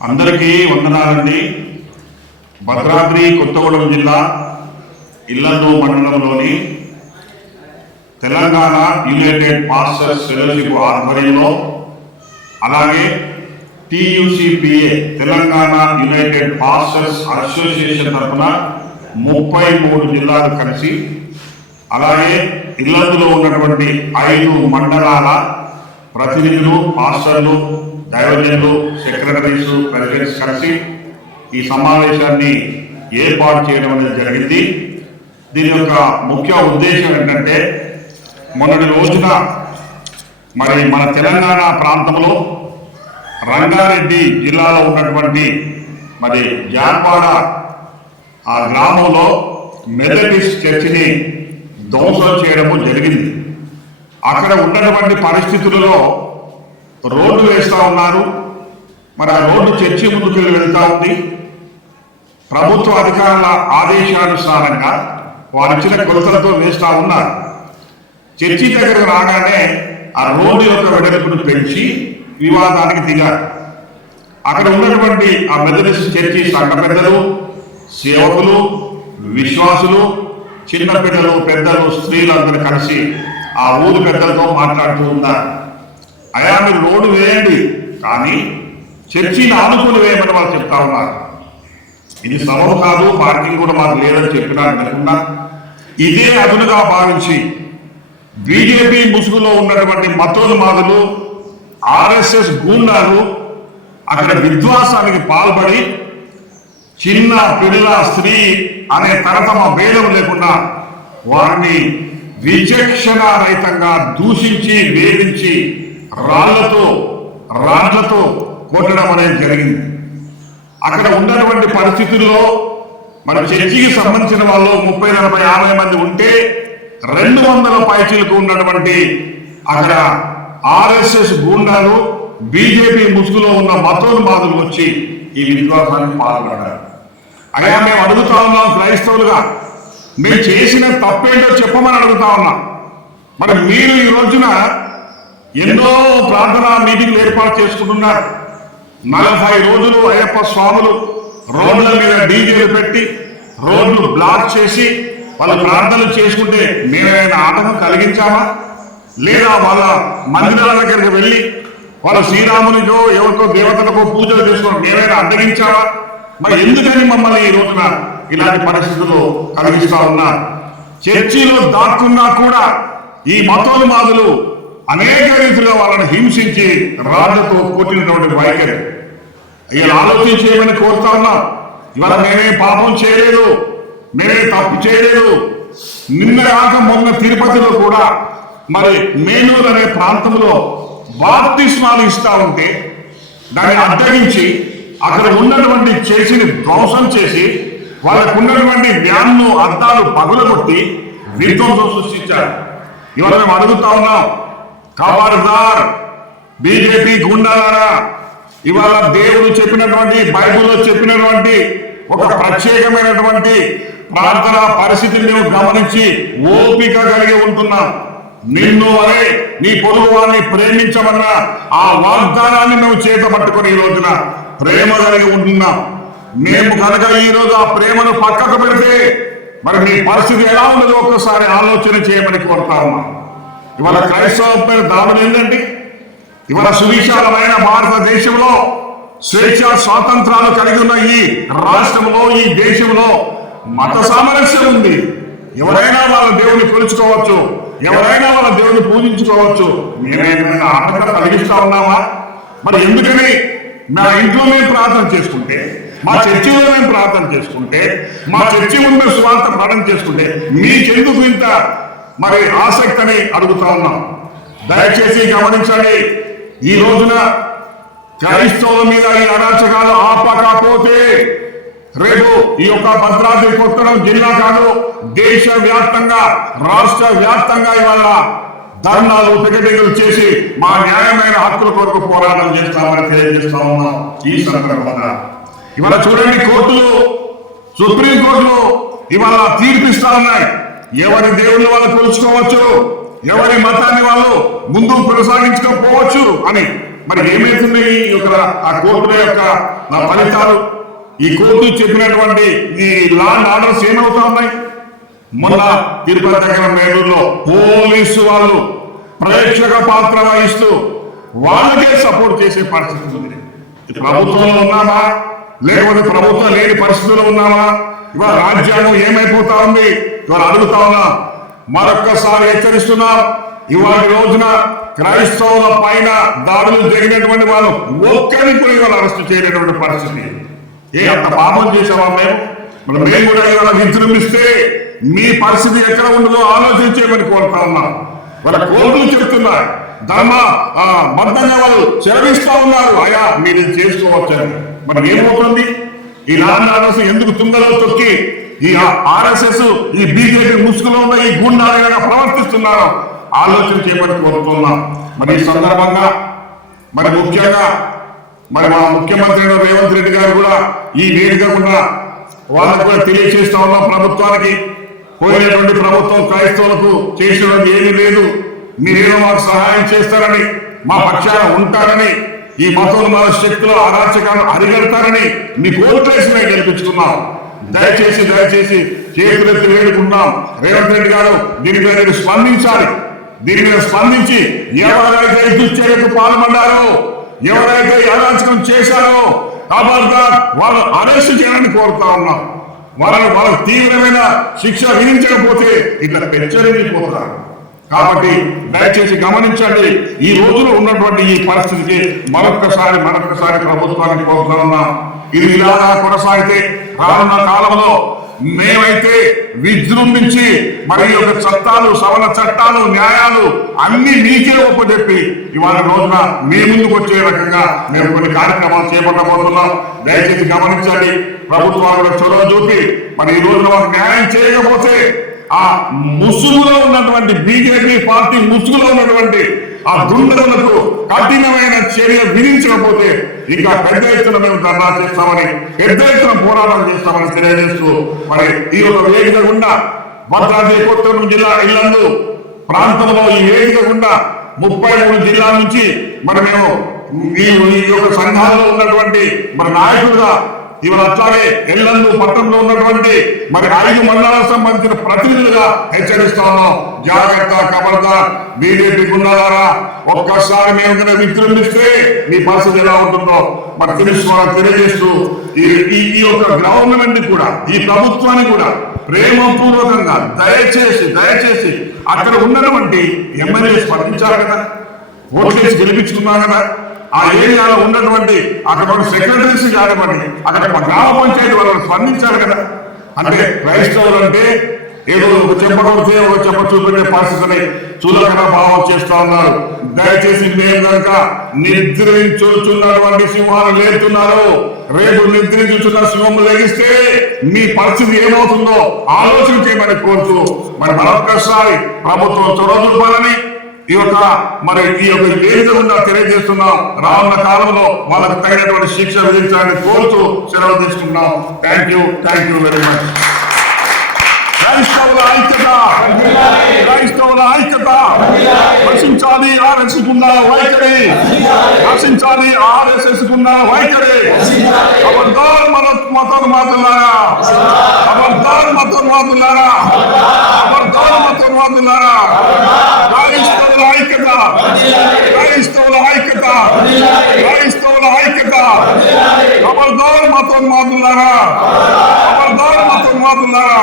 అందరికీ వందనాలండి. భద్రాద్రి కొత్తగూడెం జిల్లా ఇల్లందు మండలంలోని తెలంగాణ యునైటెడ్ మాస్టర్స్ ఫెలోషిప్ ఆధ్వర్యంలో అలాగే TUCPA Telangana united masters association తరఫున ముప్పై మూడు జిల్లాలు కలిసి అలాగే ఇల్లందులో ఉన్నటువంటి ఐదు మండలాల ప్రతినిధులు మాస్టర్లు దైవజనులు సెక్రటరీస్ ప్రెసిడెంట్స్ కలిసి ఈ సమావేశాన్ని ఏర్పాటు చేయడం అనేది జరిగింది. దీని యొక్క ముఖ్య ఉద్దేశం ఏంటంటే మొన్నటి రోజున మరి మన తెలంగాణ ప్రాంతంలో రంగారెడ్డి జిల్లాలో ఉన్నటువంటి మరి జాన్వాడ ఆ గ్రామంలో మెథడిస్ట్ చర్చిని ధ్వంసం చేయడము జరిగింది. అక్కడ ఉన్నటువంటి పరిస్థితులలో రోడ్డు వేస్తూ ఉన్నారు. మరి ఆ రోడ్డు చర్చి ముందుకు వెళ్తా ఉంది. ప్రభుత్వ అధికారుల ఆదేశానుసారంగా వారు ఇచ్చిన కొలతలతో వేస్తూ ఉన్నారు. చర్చి దగ్గరకు రాగానే ఆ రోడ్డు యొక్క వెడల్పును పెంచి వివాదానికి దిగారు. అక్కడ ఉన్నటువంటి ఆ మెదడిస్ట్ చర్చి సంఘ పెద్దలు సేవకులు విశ్వాసులు చిన్న పిల్లలు పెద్దలు స్త్రీలందరూ కలిసి ఆ ఊరు పెద్దలతో మాట్లాడుతూ ఉన్నారు. అయా మీరు లోడు వేయండి. కానీ చర్చిని ఆనుకుని వేయమని వాళ్ళు చెప్తా ఉన్నారు. ఇది సబబు కాదు పార్కింగ్ కూడా మాకు లేదని చెప్పినారు లేకుండా ఇదే అదునుగా భావించి బీజేపీ ముసుగులో ఉన్నటువంటి మతోన్మాదులు ఆర్ఎస్ఎస్ గూండాలు అక్కడ విధ్వాసానికి పాల్పడి చిన్న పిల్ల స్త్రీ అనే తరతమ భేదం లేకుండా వారిని విచక్షణ రహితంగా దూషించి వేధించి రాళ్ళతో రాళ్ళతో కొట్టడం అనేది జరిగింది. అక్కడ ఉన్నటువంటి పరిస్థితుల్లో మన చర్చికి సంబంధించిన వాళ్ళు ముప్పై నలభై యాభై మంది ఉంటే రెండు వందల పైచీలకు ఉన్నటువంటి అక్కడ ఆర్ఎస్ఎస్ గూండాలు బీజేపీ ముసుగులో ఉన్న మతోన్మాదులు వచ్చి ఈ విశ్వాసానికి పాల్గొన్నారు అయ్యా మేము అడుగుతా ఉన్నాం క్రైస్తవులుగా. మేము చేసిన తప్పేంటో చెప్పమని అడుగుతా ఉన్నాం. మరి మీరు ఈ రోజున ఎన్నో ప్రార్థనా మీటింగ్లు ఏర్పాటు చేసుకుంటున్నారు. నలభై రోజులు అయ్యప్ప స్వాములు రోడ్ల మీద డీజేలు పెట్టి రోడ్లు బ్లాక్ చేసి వాళ్ళ ప్రార్థనలు చేసుకుంటే మేమేమైనా ఆటంకం కలిగించామా? లేదా వాళ్ళ మందిరాల దగ్గరికి వెళ్ళి వాళ్ళ శ్రీరామునికో ఎవరికో దేవతలకో పూజలు చేసుకోవడం మేమైనా అడ్డగించావా మరి ఎందుకని మమ్మల్ని ఈ రోజున ఇలాంటి పరిస్థితులు కలిగిస్తా ఉన్నారు? చర్చిలో దాక్కున్నా కూడా ఈ మతోన్మాదులు అనేక రీతిలో వాళ్ళని హింసించి రాళ్ళతో కొట్టినటువంటి వైఖరి. ఇలా ఆలోచించేయమని కోరుతా ఉన్నా. ఇవాళ నేనే పాపం చేయలేదు. నేనే తప్పు చేయలేదు. నిన్న కాక మొన్న తిరుపతిలో కూడా మరి మేనూరు అనే ప్రాంతంలో బాప్తిస్మాలు ఇస్తా ఉంటే దాన్ని అడ్డగించి అక్కడ ఉన్నటువంటి చేసిని ధ్వంసం చేసి వాళ్ళకు ఉన్నటువంటి వ్యాన్ను అద్దాలు పగులగొట్టి విధ్వంసం సృష్టించారు. ఇవాళ మేము అడుగుతా ఉన్నాం ఖబర్దార్ బీజేపీ గుండాలారా ఇవాళ దేవుడు చెప్పినటువంటి బైబిల్లో చెప్పినటువంటి ఒక ప్రత్యేకమైనటువంటి ప్రార్థన పరిస్థితిని మేము గమనించి ఓపిక కలిగి ఉంటున్నాం. నిన్ను అరే నీ పొరుగు వారిని ప్రేమించమన్న ఆ వాగ్దానాన్ని మేము చేత పట్టుకొని ఈ రోజున ప్రేమ కలిగి ఉంటున్నాం. మేము కనుక ఈ రోజు ఆ ప్రేమను పక్కకు పెడితే మరి మీ పరిస్థితి ఎలా ఉన్నదో ఒక్కసారి ఆలోచన చేయమని కోరుతా ఉన్నాం. ఇవాళ క్రైస్తవ దాడులు ఏంటంటే ఇవాళ సువిశాలమైన భారతదేశంలో స్వేచ్ఛ స్వాతంత్రాలు కలిగి ఉన్న ఈ రాష్ట్రంలో ఈ దేశంలో మత సామరస్యం ఉంది. ఎవరైనా వాళ్ళ దేవుని కొలుచుకోవచ్చు ఎవరైనా వాళ్ళ దేవుని పూజించుకోవచ్చు. మేమేమైనా ఆటంకం కలిగిస్తా ఉన్నామా? మరి ఎందుకని మా ఇంట్లో మేము ప్రార్థన చేసుకుంటే మా చర్చిలో మేము ప్రార్థన చేసుకుంటే మా చర్చి ముందు స్వార్థ ప్రార్థన చేసుకుంటే మీకెందుకు ఇంత మరి ఆసక్తిని అడుగుతా ఉన్నాం. దయచేసి గమనించండి ఈ రోజున క్రైస్తవుల మీద ఈ అరాచకాలు ఆపకపోతే రేపు ఈ యొక్క భద్రాద్రి కొట్టడం జిల్లా కాదు దేశ వ్యాప్తంగా రాష్ట్ర వ్యాప్తంగా ఇవాళ ధర్నాలు పికెటింగ్లు చేసి మా న్యాయమైన హక్కుల కొరకు పోరాటం చేస్తామని తెలియజేస్తా ఉన్నాం ఈ సందర్భంగా. ఇవాళ చూడండి కోర్టులు సుప్రీం కోర్టులు ఇవాళ తీర్పిస్తా ఉన్నాయి. ఎవరి దేవుళ్ళు వాళ్ళు కొలుచుకోవచ్చు ఎవరి మతాన్ని వాళ్ళు ముందు కొనసాగించుకోపోవచ్చు అని. మరి ఏమైతుంది ఈ యొక్క ఆ కోర్టుల యొక్క నా ఫలితాలు? ఈ కోర్టు చెప్పినటువంటి ఈ లాండ్ ఆర్డర్స్ ఏమవుతా ఉన్నాయి? మొన్న తిరుపతి దగ్గర మేడూరులో పోలీసు వాళ్ళు ప్రేక్షక పాత్ర వహిస్తూ వాళ్ళకే సపోర్ట్ చేసే పరిస్థితి ఉంది. ప్రభుత్వంలో ఉన్నామా? లేకపోతే ప్రభుత్వం లేని పరిస్థితుల్లో ఉన్నామా? ఇవాళ రాజ్యాంగం ఏమైపోతా ఉంది? ఇవాళ అడుగుతా ఉన్నా మరొక్కసారి హెచ్చరిస్తున్నాం ఇవాళ రోజున క్రైస్తవుల పైన దాడులు జరిగినటువంటి వాళ్ళు ఒక్కరిని కూడా ఇవాళ అరెస్ట్ చేయలేటువంటి పరిస్థితి. ఏ అంత పాపం చేసామా మేము? మనం మేము కూడా ఇవాళ విజృంభిస్తే మీ పరిస్థితి ఎక్కడ ఉండదో ఆలోచించేయమని కోరుతా ఉన్నాం. వాళ్ళ కోర్టులు చెప్తున్నారు ధర్మ ఆ, బద్ధంగా వాళ్ళు చెరవిస్తా ఉన్నారు. అయా మీరు చేసుకోవచ్చు చేసుకోవచ్చని. మరి ఏమవుతుంది ఈ నాన్నస్ ఎందుకు తుంగలో తొక్కి ఈ ఆర్ఎస్ఎస్ ఈ బీజేపీ ముసుగులో ఉన్న ఈ గుండాలుగా ప్రవర్తిస్తున్నారు ఆలోచన చేయమని కోరుతున్నాం. మరి ఈ సందర్భంగా మరి ముఖ్యంగా మరి మా ముఖ్యమంత్రి రేవంత్ రెడ్డి గారు కూడా ఈ వేదిక కూడా వాళ్ళకు కూడా తెలియజేస్తా ఉన్నాం ప్రభుత్వానికి. పోయినటువంటి ప్రభుత్వం క్రైస్తవులకు చేసినటువంటి ఏమీ లేదు. మీరేమో మాకు సహాయం చేస్తారని మా పక్షాన ఉంటారని ఈ మతోన్మాద శక్తులు అరాచకాలు అరిగడతారని మీ కోట్లేసి మేము గెలిపించుకున్నాం. దయచేసి దయచేసి చేతులెత్తి వేడుకుంటున్నాం. రేవంత్ రెడ్డి గారు దీని మీద మీరు స్పందించాలి. దీని మీద స్పందించి ఎవరైతే దుశ్చర్యకు పాల్పడ్డారో ఎవరైతే అరాచకం చేశారో ఖబర్దార్ వాళ్ళు అరెస్ట్ చేయాలని కోరుతా ఉన్నాం వాళ్ళని వాళ్ళకి తీవ్రమైన శిక్ష విధించకపోతే ఇట్లా పెంచలేకపోతారు కాబట్టి దయచేసి గమనించండి ఈ రోజులో ఉన్నటువంటి ఈ పరిస్థితికి మరొక్కసారి మరొకసారి ప్రభుత్వానికి కోరుతున్నా ఇది ఇలా కొనసాగితే రానున్న కాలంలో మేమైతే విజృంభించి మరి యొక్క చట్టాలు సవర చట్టాలు న్యాయాలు అన్ని మీకే ఒప్పచెప్పి ఇవాళ రోజున మీ ముందుకు వచ్చే రకంగా మేము కొన్ని కార్యక్రమాలు చేపట్టబోతున్నాం. దయచేసి గమనించండి ప్రభుత్వాలు చొరవ చూపి మరి ఈ రోజున న్యాయం చేయకపోతే ఆ ముసుగులో ఉన్నటువంటి బీజేపీ పార్టీ ముసుగులో ఉన్నటువంటి ఆ దుండగులకు కఠినమైన చర్య విధించకపోతే ఇంకా పెద్ద ఎత్తున మేము ధర్నా చేస్తామని పెద్ద ఎత్తున పోరాటం చేస్తామని తెలియజేస్తూ మరి ఈ యొక్క వేదిక గుండా భద్రాద్రి కొత్తగూడెం జిల్లా ఇళ్ళందు ప్రాంతంలో ఈ వేదిక గుండా ముప్పై మూడు జిల్లాల నుంచి మరి మేము ఈ ఈ యొక్క సంఘాలలో ఉన్నటువంటి మరి నాయకుడుగా ఇవాళ అట్లాగే ఎల్లందు పట్టణంలో ఉన్నటువంటి మరి ఐదు మండలాలకు సంబంధించిన ప్రతినిధులుగా హెచ్చరిస్తా ఉన్నాం. జాగ్రత్త కబర్దార్ బీజేపీకి ఉన్నారా ఒక్కసారి మేము విజృంభిస్తే మీ పరిస్థితి ఎలా ఉంటుందో మరి తెలుసుకోవాలని తెలియజేస్తూ ఈ ఈ- యొక్క గవర్నమెంట్ కూడా ఈ ప్రభుత్వాన్ని కూడా ప్రేమపూర్వకంగా దయచేసి దయచేసి అక్కడ ఉన్నటువంటి ఎమ్మెల్యే స్పందించారు కదా? ఓట్లేసి గెలిపించుకున్నాం కదా? ఆ ఏరియాలో ఉన్నటువంటి అక్కడ ఉన్న సెక్రటరీస్ కానివ్వండి అక్కడ గ్రామ పంచాయతీ వాళ్ళు స్పందించాలి కదా. అంటే క్రైస్తవులు అంటే ఏదో ఒక చెప్ప కొడితే ఒక చెప్ప చూపెట్టే పరిస్థితిని చులకన భావం చేస్తా ఉన్నారు. దయచేసి మేము కనుక నిద్రించుచున్నటువంటి సింహాలు లేతున్నారు రేపు నిద్రించుచున్న సింహం లెగిస్తే మీ పరిస్థితి ఏమవుతుందో ఆలోచన చేయమని కోరుతూ మరి మరొక్కసారి ప్రభుత్వం చొరవ చూపాలని ఈ యొక్క మరి ఈ యొక్క వేదిక తెలియజేస్తున్నాం రానున్న కాలంలో వాళ్ళకి తగినటువంటి శిక్ష విధించాలని కోరుతూ సెలవు తీసుకున్నాం thank you thank you very much క్రైస్తవుల ఐక్యత క్రైస్తవుల ఐక్యత. రక్షించాలి ఆర్ఎస్ గుండా వైఖరి. రక్షించాలి ఆర్ఎస్ఎస్ గుండా వైఖరి. ఖబర్దార్ మన మతం మాతులారా ఖబర్దార్ మతం మాతులారా ఖబర్దార్ మతం మాతులారా క్రైస్తవుల ఐక్యత క్రైస్తవుల ఐక్యత క్రైస్తవుల ఐక్యత ఖబర్దార్ మతం మాతులారా ఖబర్దార్ మతం మాతులారా